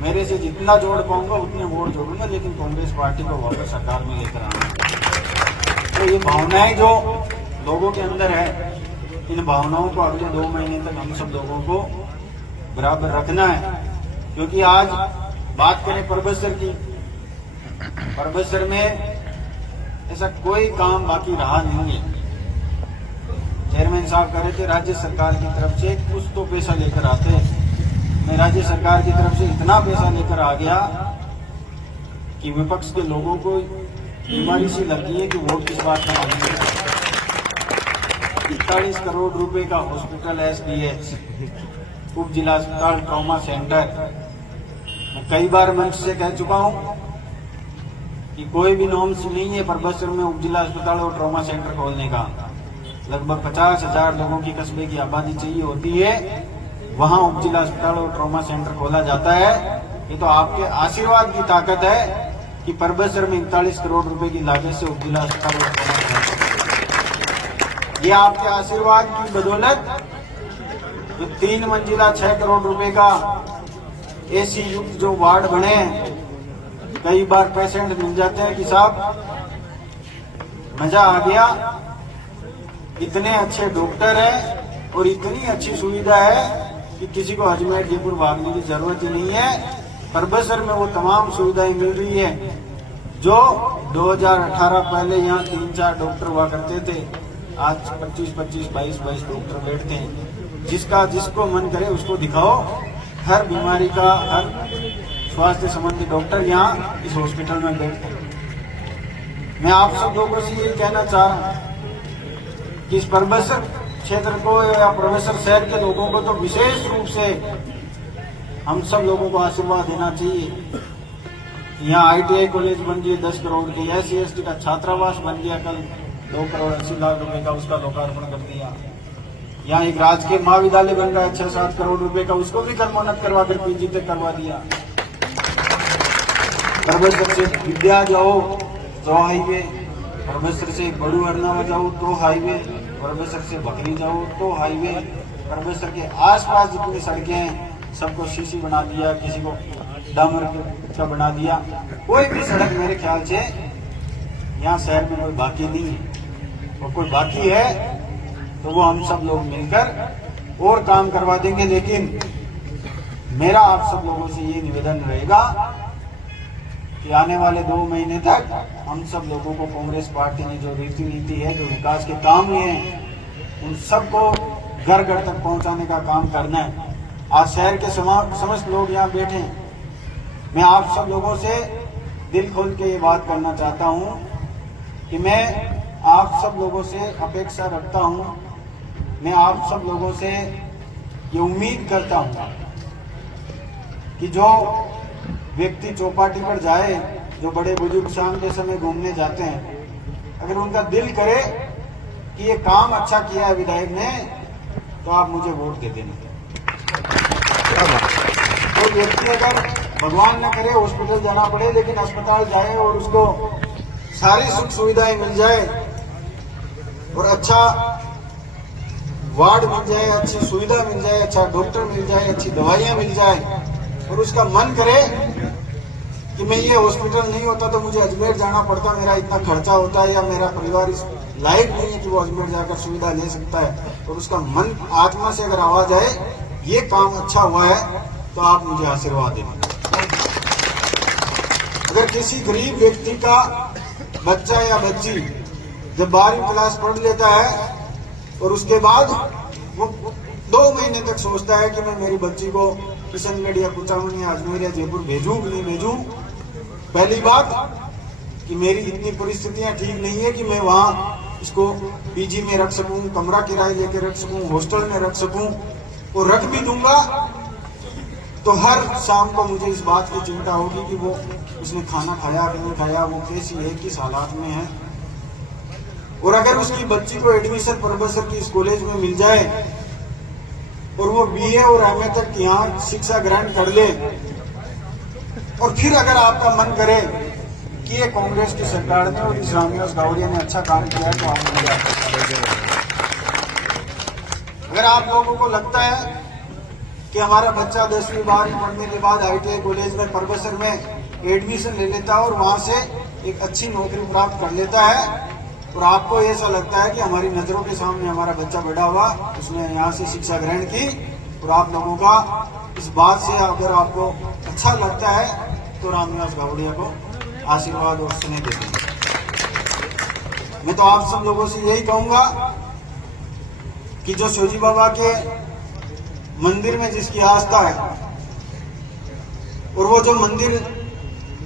मेरे से जितना जोड़ पाऊंगा उतने वोट जोड़ूंगा, लेकिन कांग्रेस पार्टी को वापस सरकार में लेकर आना। तो ये भावनाएं जो लोगों के अंदर है, इन भावनाओं को अगले 2 महीने तक हम सब लोगों को बराबर रखना है। क्योंकि आज बात करें परबसर की, परबसर में ऐसा कोई काम बाकी रहा नहीं है। चेयरमैन साहब कह रहे थे राज्य सरकार की तरफ से कुछ तो पैसा लेकर आते, मैं राज्य सरकार की तरफ से इतना पैसा लेकर आ गया कि विपक्ष के लोगों को बीमारी सी लगी है कि वोट किस बात का मांगेंगे। 41 करोड़ रुपए का हॉस्पिटल एसडीएच, उप जिला अस्पताल, ट्रॉमा सेंटर। मैं कई बार मंच से कह चुका हूं कि कोई भी नॉर्म्स नहीं है परबसर में उप जिला अस्पताल और ट्रॉमा सेंटर खोलने का। लगभग 50,000 लोगों की कस्बे की आबादी चाहिए होती है, वहां उप जिला अस्पताल और ट्रॉमा सेंटर खोला जाता है। ये तो आपके आशीर्वाद की ताकत है कि परबसर में 41 करोड़ रुपए की लागत से उप जिला अस्पताल और ट्रॉमा सेंटर, ये आपके आशीर्वाद की बदौलत जो 3 मंजिला 6 करोड़ रुपए का एसी युक्त जो वार्ड बने हैं, कई बार पेशेंट मिल जाते हैं कि साहब मजा आ गया, इतने अच्छे डॉक्टर है और इतनी अच्छी सुविधा है कि किसी को अजमेर जयपुर भागने की जरूरत ही नहीं है। परबसर में वो तमाम सुविधाएं मिल रही है जो 2018 पहले यहाँ 3-4 डॉक्टर हुआ करते थे, आज 25-25, 22-22 डॉक्टर बैठते हैं। जिसको मन करे उसको दिखाओ, हर बीमारी का, हर स्वास्थ्य संबंधी डॉक्टर यहाँ इस हॉस्पिटल में बैठते हैं। मैं आप सब लोगों से ये कहना चाह रहा हूँ कि इस परबसर क्षेत्र को या परबसर शहर के लोगों को तो विशेष रूप से हम सब लोगों को आशीर्वाद देना चाहिए। यहाँ ITI कॉलेज बन गई 10 करोड़ की, SC/ST का छात्रावास बन गया, कल 2 करोड़ 80 लाख रुपए का उसका लोकार्पण कर दिया। यहाँ एक राजकीय महाविद्यालय बन रहा है 6-7 करोड़ रुपए का, उसको भी कल मन्नत करवा कर PG तक करवा दिया। परबसर से विद्या जाओ तो हाईवे, परबसर से बड़ू अरनावा जाओ तो हाईवे, परबसर से बकरी जाओ तो हाईवे, परबसर के आसपास जितनी सड़कें हैं सबको सीसी बना दिया, किसी को डामर का बना दिया। कोई भी सड़क मेरे ख्याल से यहाँ शहर में कोई बाकी नहीं है, और कोई बाकी है तो वो हम सब लोग मिलकर और काम करवा देंगे। लेकिन मेरा आप सब लोगों से ये निवेदन रहेगा कि आने वाले 2 महीने तक हम सब लोगों को कांग्रेस पार्टी ने जो रीति नीति है, जो विकास के काम लिए हैं, उन सबको घर घर तक पहुंचाने का काम करना है। आज शहर के समस्त लोग यहाँ बैठे हैं, मैं आप सब लोगों से दिल खोल के ये बात करना चाहता हूँ कि मैं आप सब लोगों से अपेक्षा रखता हूँ, मैं आप सब लोगों से ये उम्मीद करता हूँ कि जो व्यक्ति चौपाटी पर जाए, जो बड़े बुजुर्ग शाम के समय घूमने जाते हैं, अगर उनका दिल करे कि ये काम अच्छा किया है विधायक ने, तो आप मुझे वोट दे देना। तो व्यक्ति अगर भगवान न करे हॉस्पिटल जाना पड़े, लेकिन अस्पताल जाए और उसको सारी सुख सुविधाएं मिल जाए और अच्छा वार्ड मिल जाए, अच्छी सुविधा मिल जाए, अच्छा डॉक्टर मिल जाए, अच्छी दवाइयां मिल जाए, और उसका मन करे कि मैं ये हॉस्पिटल नहीं होता तो मुझे अजमेर जाना पड़ता, मेरा इतना खर्चा होता है, या मेरा परिवार इस लायक नहीं है कि वो अजमेर जाकर सुविधा ले सकता है, और उसका मन आत्मा से अगर आवाज आए ये काम अच्छा हुआ है तो आप मुझे आशीर्वाद देना। अगर किसी गरीब व्यक्ति का बच्चा या बच्ची जब 12वीं क्लास पढ़ लेता है और उसके बाद वो 2 महीने तक सोचता है कि मैं मेरी बच्ची को किशनगढ़ या कुचामन या अजमेर या जयपुर भेजूं कि नहीं भेजूं, पहली बात कि मेरी इतनी परिस्थितियां ठीक नहीं है कि मैं वहां इसको PG में रख सकूं, कमरा किराए लेके रख सकूं, हॉस्टल में रख सकूं, और रख भी दूंगा तो हर शाम को मुझे इस बात की चिंता होगी कि वो उसने खाना खाया कि नहीं खाया, वो कैसी है, किस हालात में है। और अगर उसकी बच्ची को एडमिशन परबसर की इस कॉलेज में मिल जाए और वो BA और MA तक यहाँ शिक्षा ग्रहण कर ले, और फिर अगर आपका मन करे कि ये कांग्रेस की सरकार ने और इस रामदास गावड़िया ने अच्छा काम किया है तो आप मिल जाए। अगर आप लोगों को लगता है कि हमारा बच्चा 10वीं 12वीं पढ़ने के बाद ITI कॉलेज में परबसर में एडमिशन ले लेता है और वहाँ से एक अच्छी नौकरी प्राप्त कर लेता है, और आपको ऐसा लगता है कि हमारी नज़रों के सामने हमारा बच्चा बड़ा हुआ, उसने यहाँ से शिक्षा ग्रहण की, और आप लोगों का इस बात से अगर आपको अच्छा लगता है तो रामनिवास गावड़िया को आशीर्वाद और स्नेह देते हैं। मैं तो आप सब लोगों से यही कहूंगा कि जो शिवजी बाबा के मंदिर में जिसकी आस्था है, और वो जो मंदिर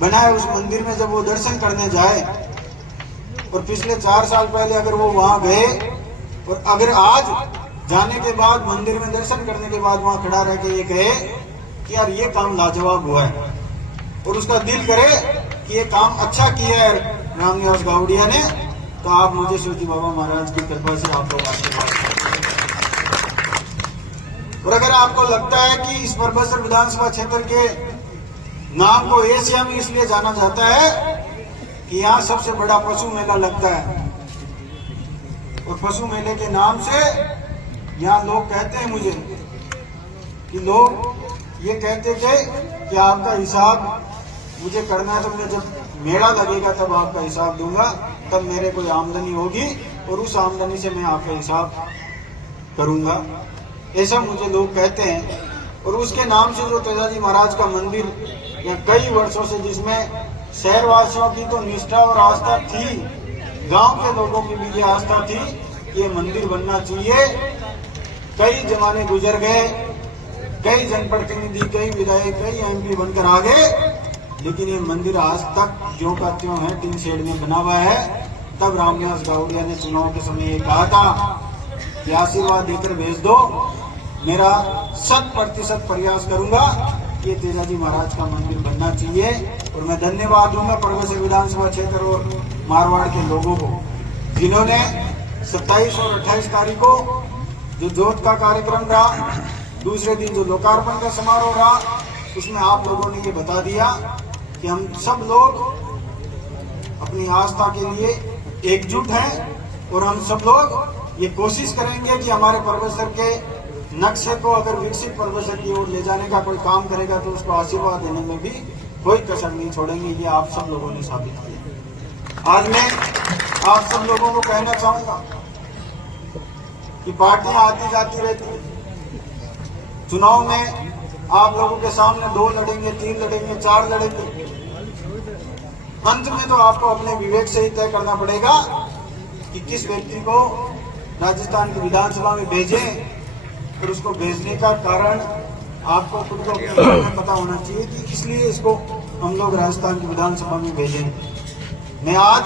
बना है उस मंदिर में जब वो दर्शन करने जाए, और पिछले 4 साल पहले अगर वो वहां गए, और अगर आज जाने के बाद मंदिर में दर्शन करने के बाद वहां खड़ा रह के ये कहे कि यार ये काम लाजवाब हुआ है, और उसका दिल करे कि ये काम अच्छा किया है रामनिवास गावड़िया ने, तो आप मुझे शिवजी बाबा महाराज की कृपा से आप लोग आशीर्वाद करें। और अगर आपको लगता है कि इस परबसर विधानसभा क्षेत्र के नाम को एशिया में इसलिए जाना जाता है कि यहाँ सबसे बड़ा पशु मेला लगता है, और पशु मेले के नाम से यहाँ लोग कहते हैं मुझे कि लोग ये कहते थे कि आपका हिसाब मुझे करना है, तो मैं जब मेला लगेगा तब आपका हिसाब दूंगा, तब मेरे कोई आमदनी होगी और उस आमदनी से मैं आपका हिसाब करूंगा, ऐसा मुझे लोग कहते हैं। और उसके नाम से जो तेजाजी महाराज का मंदिर या कई वर्षों से, जिसमें शहरवासियों की तो निष्ठा और आस्था थी, गांव के लोगों की भी ये आस्था थी कि ये मंदिर बनना चाहिए। कई जमाने गुजर गए, कई जनप्रतिनिधि, कई विधायक, कई MP बनकर आ गए, लेकिन ये मंदिर आज तक ज्यों का त्यों है, टीन शेड में बना हुआ है। तब रामनिवास गावड़िया ने चुनाव के समय ये कहा था कि आशीर्वाद देकर भेज दो, मेरा 100% प्रयास करूंगा कि ये तेजाजी महाराज का मंदिर बनना चाहिए। और मैं धन्यवाद दूंगा परबसर विधानसभा क्षेत्र और मारवाड़ के लोगों को, जिन्होंने 27 और 28 तारीख को जो जोत का कार्यक्रम रहा, दूसरे दिन जो लोकार्पण का समारोह रहा, उसमें आप लोगों ने ये बता दिया कि हम सब लोग अपनी आस्था के लिए एकजुट हैं, और हम सब लोग ये कोशिश करेंगे कि हमारे परबसर के नक्शे को अगर विकसित परबसर की ओर ले जाने का कोई काम करेगा तो उसको आशीर्वाद देने में भी कोई कसर नहीं छोड़ेंगे। ये आप सब लोगों ने साबित किया। आज मैं आप सब लोगों को कहना चाहूंगा कि पार्टियां आती जाती रहती है, चुनाव में आप लोगों के सामने 2 लड़ेंगे, 3 लड़ेंगे, 4 लड़ेंगे, अंत में तो आपको अपने विवेक से ही तय करना पड़ेगा कि किस व्यक्ति को राजस्थान की विधानसभा में भेजें, और उसको भेजने का कारण आपको खुद को अपने मन में पता होना चाहिए कि इसलिए इसको हम लोग राजस्थान की विधानसभा में भेजें। मैं आज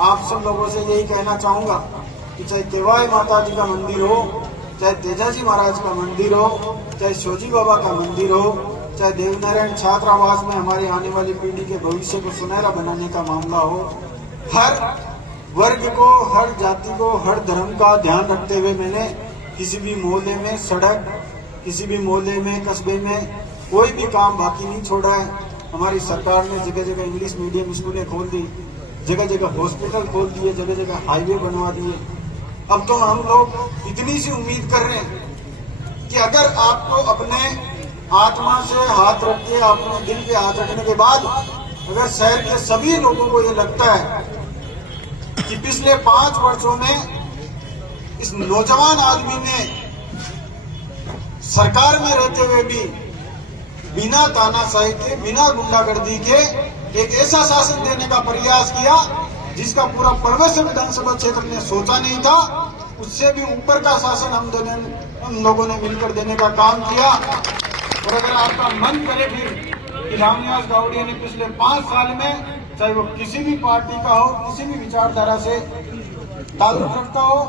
आप सब लोगों से यही कहना चाहूंगा कि चाहे तेवाई माता जी का मंदिर हो, चाहे तेजाजी महाराज का मंदिर हो, चाहे शिवजी बाबा का मंदिर हो, चाहे देवनारायण छात्रावास में हमारे आने वाली पीढ़ी के भविष्य को सुनहरा बनाने का मामला हो, हर वर्ग को, हर जाति को, हर धर्म का ध्यान रखते हुए मैंने किसी भी मोहल्ले में सड़क, किसी भी मोहल्ले में, कस्बे में कोई भी काम बाकी नहीं छोड़ा है। हमारी सरकार ने जगह जगह इंग्लिश मीडियम स्कूलें खोल दी, जगह जगह हॉस्पिटल खोल दिए, जगह जगह हाईवे बनवा दिए। अब तो हम लोग इतनी सी उम्मीद कर रहे हैं कि अगर आपको अपने आत्मा से हाथ रख के, अपने दिल पे हाथ रखने के बाद अगर शहर के सभी लोगों को ये लगता है कि पिछले 5 वर्षों में इस नौजवान आदमी ने सरकार में रहते हुए भी बिना तानाशाही के, बिना गुंडागर्दी के एक ऐसा शासन देने का प्रयास किया जिसका पूरा परबसर विधानसभा क्षेत्र ने सोचा नहीं था, उससे भी ऊपर का शासन हम लोगों ने मिलकर देने का काम किया। और अगर आपका मन करे फिर कि रामनिवास गावड़िया ने पिछले 5 साल में, चाहे वो किसी भी पार्टी का हो, किसी भी विचारधारा से ताल्लुक रखता हो,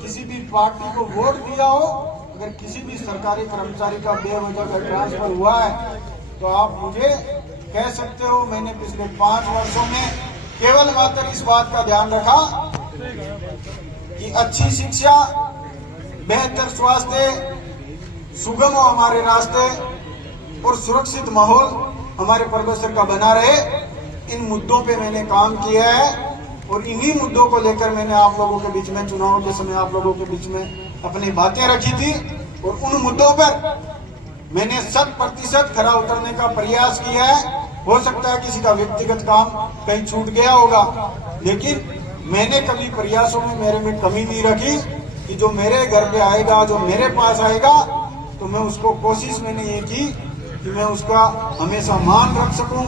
किसी भी पार्टी को वोट दिया हो, अगर किसी भी सरकारी कर्मचारी का बेवजह ट्रांसफर हुआ है तो आप मुझे कह सकते हो। मैंने पिछले 5 वर्षों में केवल मात्र इस बात का ध्यान रखा कि अच्छी शिक्षा, बेहतर स्वास्थ्य, सुगम हो हमारे रास्ते और सुरक्षित माहौल हमारे परबसर का बना रहे। इन मुद्दों पे मैंने काम किया है और इन्हीं मुद्दों को लेकर मैंने आप लोगों के बीच में, चुनाव के समय आप लोगों के बीच में अपनी बातें रखी थी। और उन मुद्दों पर मैंने 100% खरा उतरने का प्रयास किया है। हो सकता है किसी का व्यक्तिगत काम कहीं छूट गया होगा, लेकिन मैंने कभी प्रयासों में मेरे में कमी नहीं रखी कि जो मेरे घर पे आएगा, जो मेरे पास आएगा, तो मैं उसको कोशिश मैंने ये की कि मैं उसका हमेशा मान रख सकूं,